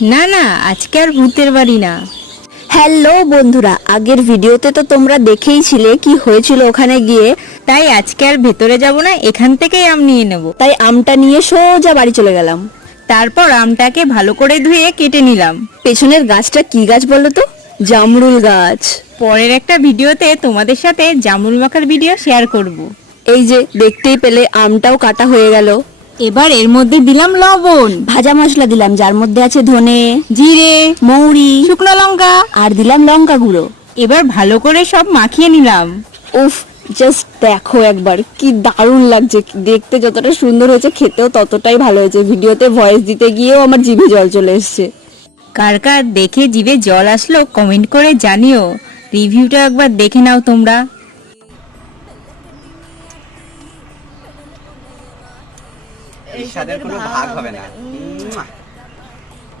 না না, আজকে আর ভূতের বাড়ি না। হ্যালো বন্ধুরা, আগের ভিডিওতে তো তোমরা দেখেইছিলে কি হয়েছিল ওখানে গিয়ে। তাই আজকে আর ভেতরে যাব না, এখান থেকেই আম নিয়ে নেব। তাই আমটা নিয়ে সোজা বাড়ি চলে গেলাম। তারপর আমটাকে ভালো করে ধুয়ে কেটে নিলাম। পেছনের গাছটা কি গাছ বলো তো? জামরুল গাছ। পরের একটা ভিডিওতে তোমাদের সাথে জামরুল মাখার ভিডিও শেয়ার করব। এই যে দেখতেই পেলে আমটাও কাটা হয়ে গেল। এবার এর মধ্যে দিলাম লবণ, ভাজা মশলা দিলাম, যার মধ্যে আছে ধনে, জিরে, মৌরি, শুকনো লঙ্কা, আর দিলাম লঙ্কা গুঁড়ো। এবার ভালো করে সব মাখিয়ে নিলাম। উফ, জাস্ট দেখো একবার কি দারুণ লাগছে। দেখতে যতটা সুন্দর হয়েছে খেতেও ততটাই ভালো হয়েছে। ভিডিওতে ভয়েস দিতে গিয়েও আমার জিভে জল চলে এসছে। কার কার দেখে জিভে জল আসলো কমেন্ট করে জানিও। রিভিউটা একবার দেখে নাও তোমরা। এই স্বাদের কোনো ভাগ হবে না।